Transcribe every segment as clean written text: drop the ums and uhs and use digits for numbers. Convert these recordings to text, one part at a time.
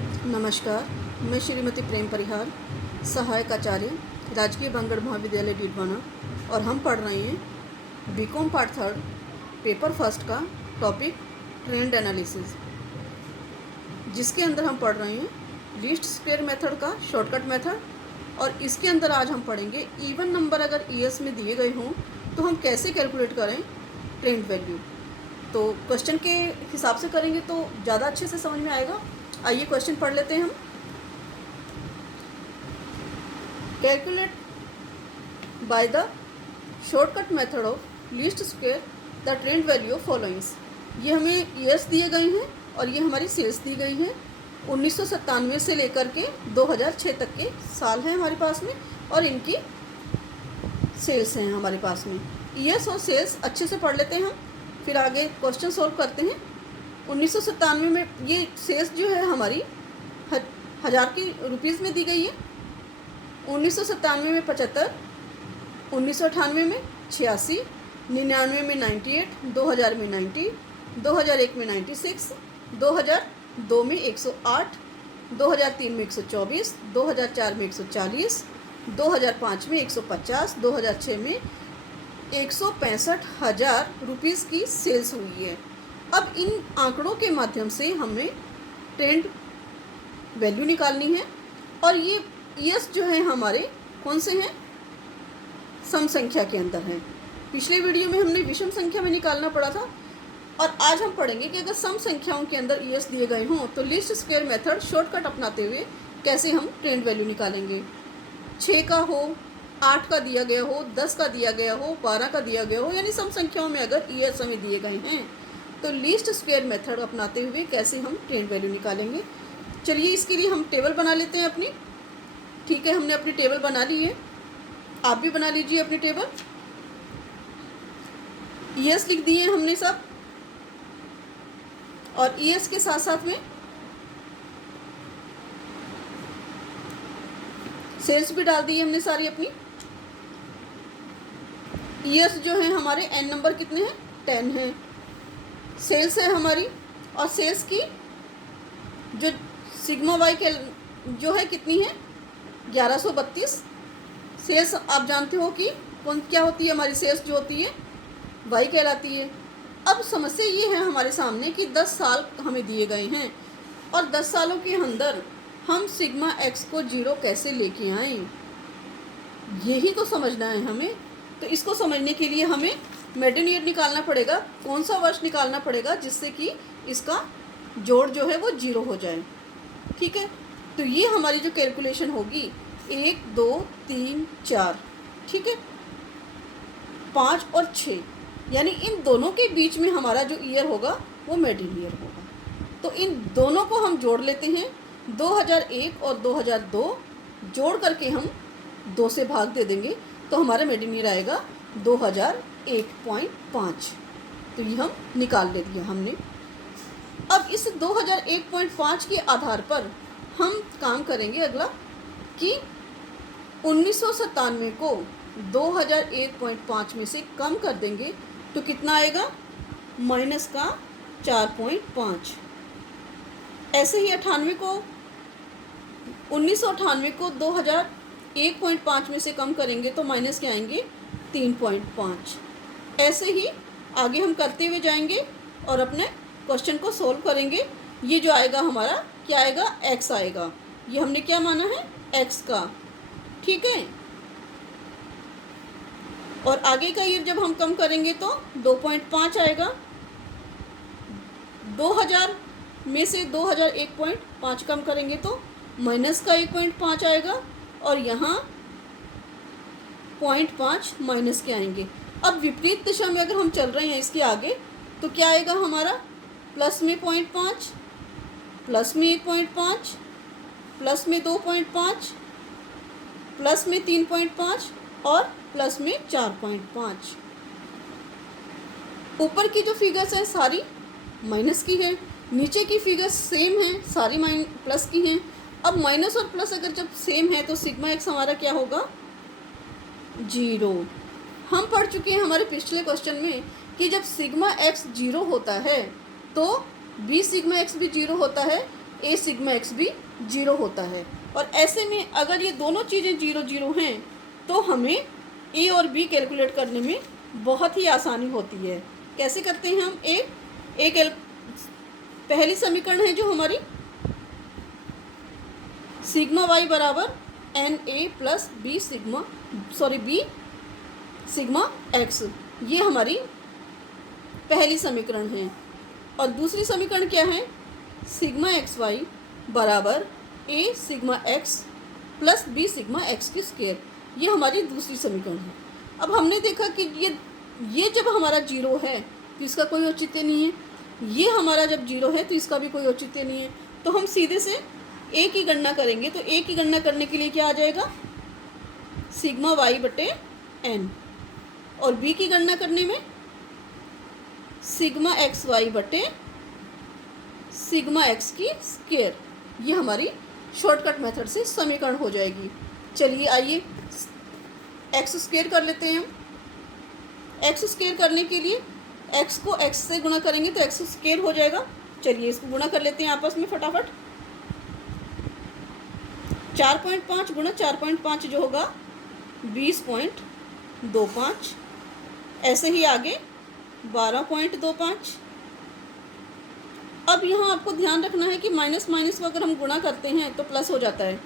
नमस्कार, मैं श्रीमती प्रेम परिहार, सहायक आचार्य, राजकीय बांगड़ महाविद्यालय डीडवाना और हम पढ़ रहे हैं BCom part third, paper first का टॉपिक ट्रेंड एनालिसिस, जिसके अंदर हम पढ़ रहे हैं लीस्ट स्क्वायर मेथड का शॉर्टकट मेथड। और इसके अंदर आज हम पढ़ेंगे इवन नंबर अगर ईएस में दिए गए हों तो हम कैसे कैलकुलेट करें ट्रेंड वैल्यू। तो क्वेश्चन के हिसाब से करेंगे तो ज़्यादा अच्छे से समझ में आएगा। आइए क्वेश्चन पढ़ लेते हैं हम। Calculate by the shortcut method of least square the trend value of followings. ये हमें ईयर्स दिए गए हैं और ये हमारी सेल्स दी गई हैं। 1997 से लेकर के 2006 तक के साल हैं हमारे पास में और इनकी सेल्स हैं हमारे पास में। ईयर्स और सेल्स अच्छे से पढ़ लेते हैं हम, फिर आगे क्वेश्चन सॉल्व करते हैं। 1997 में ये सेल्स जो है हमारी 1000 की रुपीज़ में दी गई है। 1997 में 75, 1998 में 86, 99 में 98, 2000 में 90, 2001 में 96, 2002 में 108, 2003 में 124, 2004 में 140, 2005 में 150, 2006 में 165,000 रुपीज़ की सेल्स हुई है। अब इन आंकड़ों के माध्यम से हमें ट्रेंड वैल्यू निकालनी है और ये ईयर्स जो है हमारे कौन से हैं, सम संख्या के अंदर हैं। पिछले वीडियो में हमने विषम संख्या में निकालना पड़ा था और आज हम पढ़ेंगे कि अगर सम संख्याओं के अंदर ईयर्स दिए गए हों तो लीस्ट स्क्वायर मेथड शॉर्टकट अपनाते हुए कैसे हम ट्रेंड वैल्यू निकालेंगे। 6 का हो, 8 का दिया गया हो, 10 का दिया गया हो, 12 का दिया गया हो, यानी सम संख्याओं में अगर ईयर्स हमें दिए गए हैं तो लीस्ट स्क्वायर मेथड अपनाते हुए कैसे हम ट्रेंड वैल्यू निकालेंगे। चलिए इसके लिए हम टेबल बना लेते हैं अपनी। ठीक है, हमने अपनी टेबल बना ली है, आप भी बना लीजिए अपनी टेबल। ईयर्स लिख दिए हमने सब और ईयर्स के साथ साथ में सेल्स भी डाल दी है हमने सारी अपनी। ईयर्स जो है हमारे एन नंबर कितने हैं, 10 हैं। सेल्स है हमारी और सेल्स की जो सिग्मा वाई के जो है कितनी है, 1132। सेल्स आप जानते हो कि कौन क्या होती है, हमारी सेल्स जो होती है वाई कहलाती है। अब समस्या ये है हमारे सामने कि 10 साल हमें दिए गए हैं और 10 सालों के अंदर हम सिग्मा एक्स को 0 कैसे लेके आएँ, यही तो समझना है हमें। तो इसको समझने के लिए हमें मेडियन ईयर निकालना पड़ेगा, कौन सा वर्ष निकालना पड़ेगा जिससे कि इसका जोड़ जो है वो 0 हो जाए। ठीक है, तो ये हमारी जो कैलकुलेशन होगी 1, 2, 3, 4, ठीक है, 5 और 6, यानी इन दोनों के बीच में हमारा जो ईयर होगा वो मेडियन ईयर होगा। तो इन दोनों को हम जोड़ लेते हैं, 2001 और 2002 जोड़ करके हम 2 से भाग दे देंगे तो हमारा मेडियन ईयर आएगा 2001.5। तो ये हम निकाल ले दिया हमने। अब इस 2001.5 के आधार पर हम काम करेंगे अगला कि 1997 को 2001.5 में से कम कर देंगे तो कितना आएगा, माइनस का 4.5। ऐसे ही 98 को 1998 को 2001.5 में से कम करेंगे तो माइनस के आएंगे 3.5। ऐसे ही आगे हम करते हुए जाएंगे और अपने क्वेश्चन को सोल्व करेंगे। ये जो आएगा हमारा क्या आएगा, x आएगा। ये हमने क्या माना है, x का। ठीक है, और आगे का ईयर जब हम कम करेंगे तो 2.5 आएगा। 2000 में से 2001.5 कम करेंगे तो माइनस का 1.5 आएगा और यहाँ 0.5 माइनस के आएंगे। अब विपरीत दिशा में अगर हम चल रहे हैं इसके आगे तो क्या आएगा हमारा, प्लस में 0.5, प्लस में 1.5, प्लस में 2.5, प्लस में 3.5 और प्लस में 4.5। ऊपर की जो फिगर्स हैं सारी माइनस की है, नीचे की फिगर्स सेम हैं, सारी प्लस की हैं। अब माइनस और प्लस अगर जब सेम है तो सिग्मा एक्स हमारा क्या होगा, 0। हम पढ़ चुके हैं हमारे पिछले क्वेश्चन में कि जब सिग्मा एक्स 0 होता है तो बी सिग्मा एक्स भी 0 होता है ए सिग्मा एक्स भी 0 होता है। और ऐसे में अगर ये दोनों चीज़ें 0 0 हैं तो हमें ए और बी कैलकुलेट करने में बहुत ही आसानी होती है। कैसे करते हैं हम? पहली समीकरण है जो हमारी सिग्मा वाई बराबर N A plus B sigma X, ये हमारी पहली समीकरण है। और दूसरी समीकरण क्या है? सिग्मा एक्स वाई बराबर a sigma x plus B sigma x की स्क्वायर, ये हमारी दूसरी समीकरण है। अब हमने देखा कि ये जब हमारा 0 है तो इसका कोई औचित्य नहीं है, ये हमारा जब 0 है तो इसका भी कोई औचित्य नहीं है। तो हम सीधे से ए की गणना करेंगे। तो ए की गणना करने के लिए क्या आ जाएगा? सिग्मा वाई बटे एन। और बी की गणना करने में सिग्मा एक्स वाई बटे सिग्मा एक्स की स्क्वायर, ये हमारी शॉर्टकट मेथड से समीकरण हो जाएगी। चलिए आइए एक्स स्क्वायर कर लेते हैं हम। एक्स स्क्वायर करने के लिए एक्स को एक्स से गुणा करेंगे तो एक्स स्क्वायर हो जाएगा। चलिए इसको गुणा कर लेते हैं आपस में फटाफट। 4.5 गुणा 4.5 जो होगा 20.25, ऐसे ही आगे 12.25। अब यहाँ आपको ध्यान रखना है कि माइनस माइनस को अगर हम गुणा करते हैं तो प्लस हो जाता है।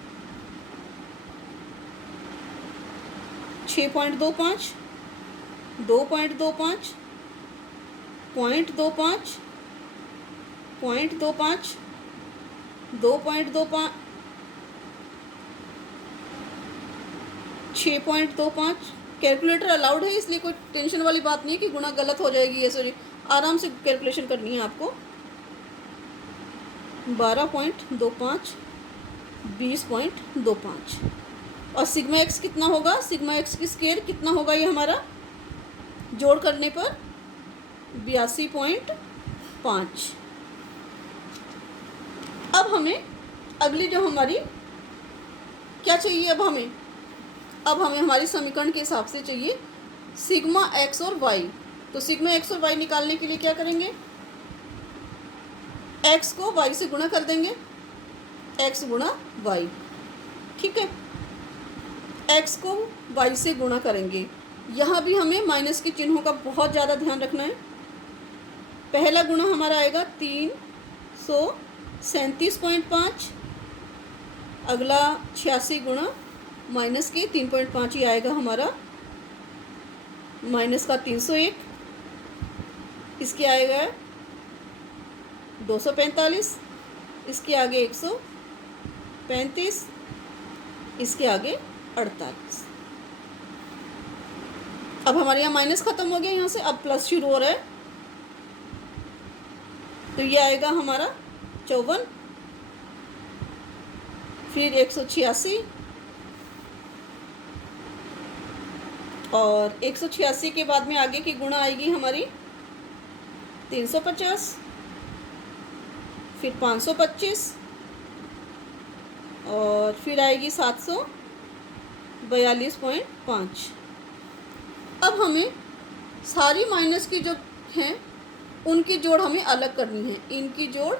6.25, 2.25, 0.25, 0.25, 2.25, 6.25। कैलकुलेटर अलाउड है, इसलिए कोई टेंशन वाली बात नहीं है कि गुणा गलत हो जाएगी। ये सॉरी, आराम से कैलकुलेशन करनी है आपको। 12.25, 20.25। और सिग्मा एक्स कितना होगा? सिग्मा एक्स की स्क्वायर कितना होगा? ये हमारा जोड़ करने पर 82.5। अब हमें अगली जो हमारी क्या चाहिए? अब हमें हमारी समीकरण के हिसाब से चाहिए सिग्मा एक्स और वाई। तो सिग्मा एक्स और वाई निकालने के लिए क्या करेंगे? एक्स को वाई से गुणा कर देंगे, एक्स गुणा वाई। ठीक है, एक्स को वाई से गुणा करेंगे। यहाँ भी हमें माइनस के चिन्हों का बहुत ज़्यादा ध्यान रखना है। पहला गुणा हमारा आएगा 337.5, अगला 86 गुणा माइनस के 3.5 ही आएगा हमारा, माइनस का 301, इसके आएगा 245, इसके आगे 135, इसके आगे 48। अब हमारे यहाँ माइनस ख़त्म हो गया, यहाँ से अब प्लस शुरू हो रहा है। तो ये आएगा हमारा 54, फिर 186, और 186 के बाद में आगे की गुणा आएगी हमारी 350, फिर 525, और फिर आएगी 742.5। अब हमें सारी माइनस की जो हैं उनकी जोड़ हमें अलग करनी है, इनकी जोड़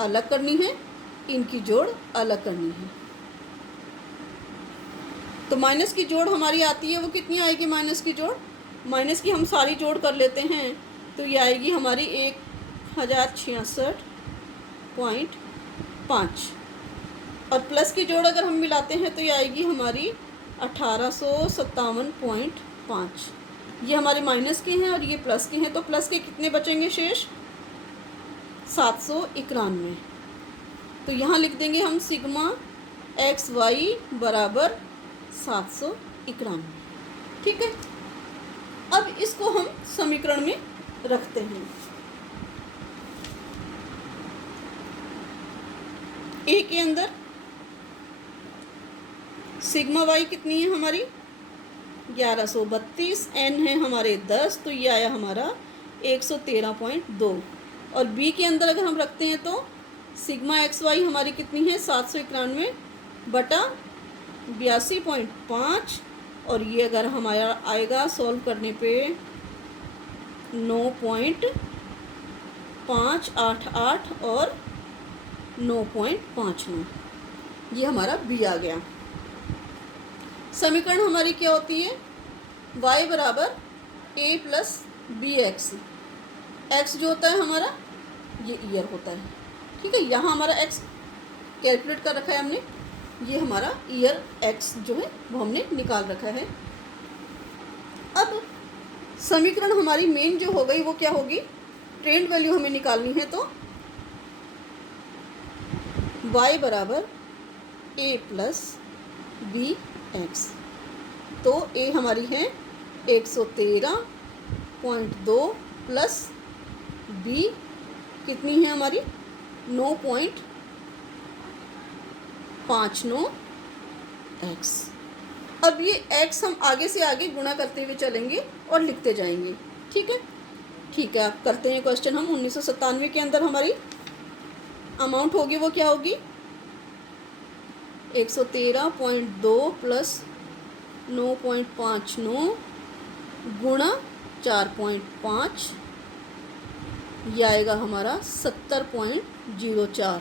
अलग करनी है, इनकी जोड़ अलग करनी है। तो माइनस की जोड़ हमारी आती है, वो कितनी आएगी? माइनस की जोड़, माइनस की हम सारी जोड़ कर लेते हैं तो ये आएगी हमारी 1066.5, और प्लस की जोड़ अगर हम मिलाते हैं तो ये आएगी हमारी 1857.5। ये हमारे माइनस के हैं और ये प्लस के हैं, तो प्लस के कितने बचेंगे शेष? 791। तो यहाँ लिख देंगे हम सिग्मा एक्स वाई बराबर 791। ठीक है, अब इसको हम समीकरण में रखते हैं। ए के अंदर सिग्मा वाई कितनी है हमारी? 1132, एन है हमारे 10, तो ये आया हमारा 113.2। और बी के अंदर अगर हम रखते हैं तो सिग्मा एक्स वाई हमारी कितनी है? 791 बटा 82.5, और ये अगर हमारा आएगा सॉल्व करने पे 9.588 और 9.59, ये हमारा बी आ गया। समीकरण हमारी क्या होती है, y बराबर a plus B X. X जो होता है हमारा ये ईयर होता है, ठीक है। यहाँ हमारा एक्स कैलकुलेट कर रखा है हमने, ये हमारा ईयर एक्स जो है वो हमने निकाल रखा है। अब समीकरण हमारी मेन जो हो गई वो क्या होगी, ट्रेंड वैल्यू हमें निकालनी है, तो y बराबर a प्लस बी एक्स। तो a हमारी है 113.2 प्लस b कितनी है हमारी 9.59 x। अब ये x हम आगे से आगे गुणा करते हुए चलेंगे और लिखते जाएंगे, ठीक है। ठीक है, आप करते हैं क्वेश्चन हम। 1997 के अंदर हमारी अमाउंट होगी वो क्या होगी, 113.2 प्लस 9.59 गुणा 4.5, यह आएगा हमारा 70.04।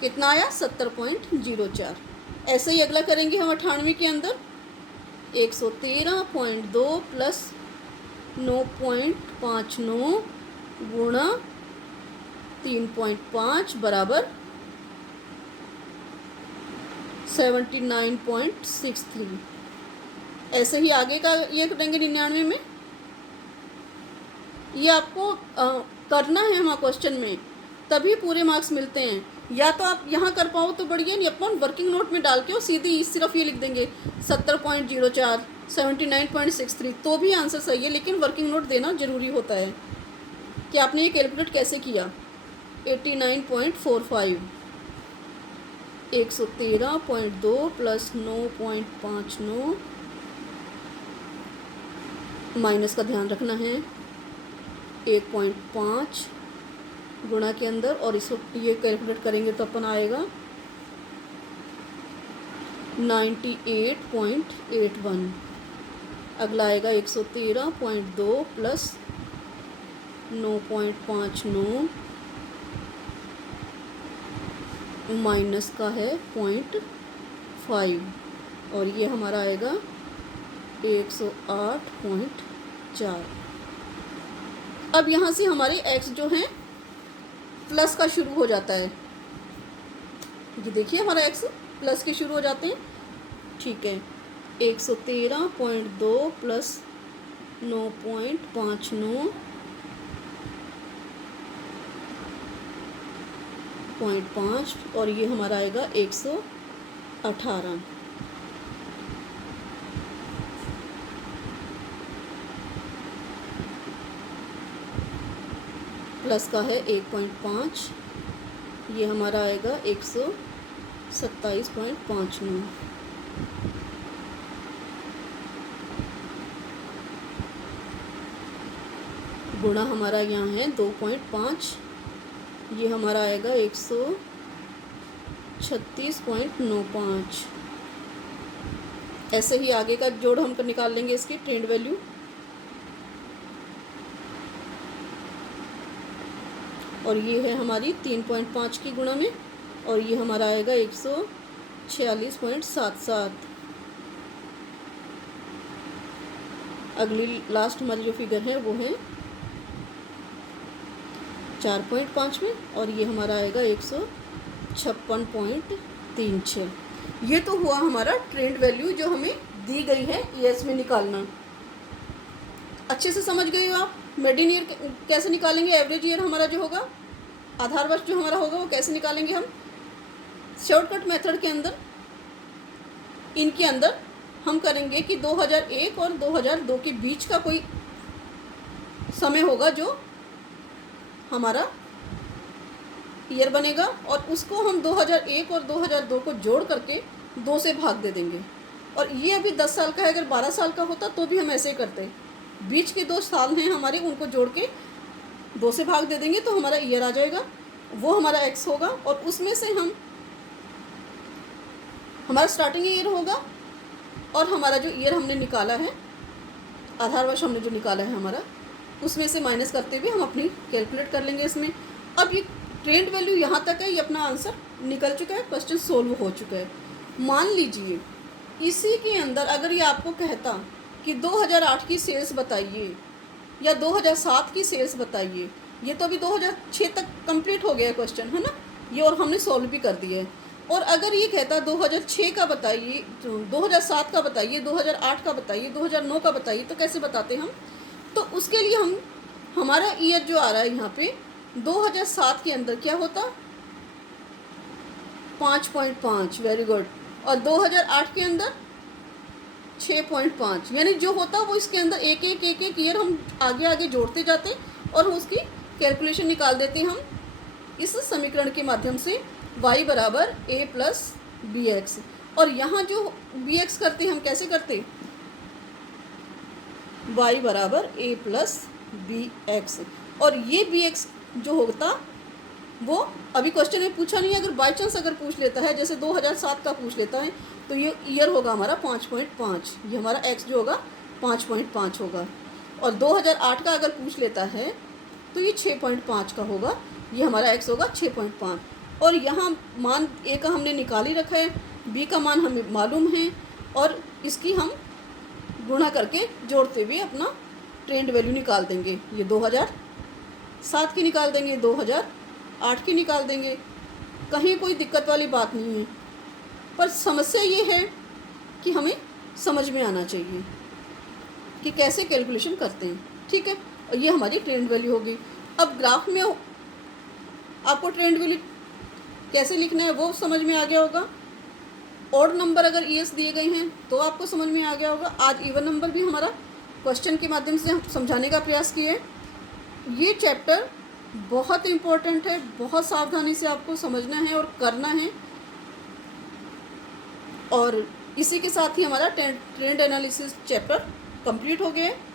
कितना आया, 70.04। ऐसे ही अगला करेंगे हम 98 के अंदर, 113.2 प्लस 9.59 गुणा 3.5 बराबर 79.63। ऐसे ही आगे का ये करेंगे 99 में। ये आपको करना है हमारे क्वेश्चन में, तभी पूरे मार्क्स मिलते हैं। या तो आप यहाँ कर पाओ तो बढ़िया, नहीं अपन वर्किंग नोट में डाल के और सीधी सिर्फ ये लिख देंगे 70.04 79.63, तो भी आंसर सही है। लेकिन वर्किंग नोट देना ज़रूरी होता है कि आपने ये कैलकुलेट कैसे किया। 89.45 113.2 प्लस 9.59 माइनस का ध्यान रखना है, 1.5 गुणा के अंदर, और इसको ये कैलकुलेट करेंगे तो अपन आएगा 98.81। अगला आएगा 113.2 प्लस 9.59 माइनस का है 0.5, और ये हमारा आएगा 108.4। अब यहाँ से हमारे x जो हैं प्लस का शुरू हो जाता है, ये देखिए हमारा x प्लस के शुरू हो जाते हैं, ठीक है। 113.2 प्लस 9.59 0.5, और ये हमारा आएगा 118। प्लस का है 1.5, ये हमारा आएगा 127.59। गुणा हमारा यहाँ है 2.5, ये हमारा आएगा 136.95। ऐसे ही आगे का जोड़ हम निकाल लेंगे इसकी ट्रेंड वैल्यू। और ये है हमारी 3.5 की गुणा में, और ये हमारा आएगा 146.77। अगली लास्ट हमारी जो फिगर है वो है 4.5 में, और ये हमारा आएगा 156.36। ये तो हुआ हमारा ट्रेंड वैल्यू जो हमें दी गई है ईयर्स में निकालना। अच्छे से समझ गए हो आप। मेडियन ईयर कैसे निकालेंगे, एवरेज ईयर हमारा जो होगा, आधार वर्ष जो हमारा होगा वो कैसे निकालेंगे हम, शॉर्टकट मेथड के अंदर। इनके अंदर हम करेंगे कि 2001 और 2002 के बीच का कोई समय होगा जो हमारा ईयर बनेगा, और उसको हम 2001 और 2002 को जोड़ करके 2 से भाग दे देंगे। और ये अभी 10 साल का है, अगर 12 साल का होता तो भी हम ऐसे करते। बीच के 2 साल हैं हमारे, उनको जोड़ के 2 से भाग दे देंगे तो हमारा ईयर आ जाएगा, वो हमारा एक्स होगा। और उसमें से हम हमारा स्टार्टिंग ईयर होगा, और हमारा जो ईयर हमने निकाला है, आधार वर्ष हमने जो निकाला है हमारा, उसमें से माइनस करते हुए हम अपनी कैलकुलेट कर लेंगे इसमें। अब ये ट्रेंड वैल्यू यहाँ तक है, ये अपना आंसर निकल चुका है, क्वेश्चन सोल्व हो चुका है। मान लीजिए इसी के अंदर अगर ये आपको कहता कि 2008 की सेल्स बताइए या 2007 की सेल्स बताइए, ये तो अभी 2006 तक कंप्लीट हो गया क्वेश्चन, है ना, ये और हमने सॉल्व भी कर दिया है। और अगर ये कहता 2006 का बताइए, 2007 का बताइए, 2008 का बताइए, 2009 का बताइए, तो कैसे बताते हम? तो उसके लिए हम हमारा ईयर जो आ रहा है यहाँ पे 2007 के अंदर क्या होता 5.5, वेरी गुड, और 2008 के अंदर 6.5, यानी जो होता वो इसके अंदर एक एक ईयर हम आगे आगे जोड़ते जाते और उसकी कैलकुलेशन निकाल देते हम इस समीकरण के माध्यम से y बराबर a प्लस बी एक्स। और यहाँ जो बी एक्स करते हम कैसे करते, y बराबर a प्लस बी एक्स, और ये बी एक्स जो होता वो अभी क्वेश्चन में पूछा नहीं है, अगर बाई चांस अगर पूछ लेता है, जैसे 2007 का पूछ लेता है, तो ये ईयर होगा हमारा 5.5, ये हमारा x जो होगा 5.5 होगा। और 2008 का अगर पूछ लेता है तो ये 6.5 का होगा, ये हमारा x होगा 6.5। और यहाँ मान a का हमने निकाल ही रखा है, b का मान हमें मालूम है, और इसकी हम गुणा करके जोड़ते हुए अपना ट्रेंड वैल्यू निकाल देंगे। ये 2007 की निकाल देंगे, 2008 की निकाल देंगे, कहीं कोई दिक्कत वाली बात नहीं है। पर समस्या ये है कि हमें समझ में आना चाहिए कि कैसे कैलकुलेशन करते हैं, ठीक है। और ये हमारी ट्रेंड वैल्यू होगी। अब ग्राफ में आपको ट्रेंड वैल्यू कैसे लिखना है वो समझ में आ गया होगा। ऑड नंबर अगर ईएस दिए गए हैं तो आपको समझ में आ गया होगा। आज इवन नंबर भी हमारा क्वेश्चन के माध्यम से हम समझाने का प्रयास किए। ये चैप्टर बहुत इम्पोर्टेंट है, बहुत सावधानी से आपको समझना है और करना है। और इसी के साथ ही हमारा ट्रेंड एनालिसिस चैप्टर कंप्लीट हो गया है।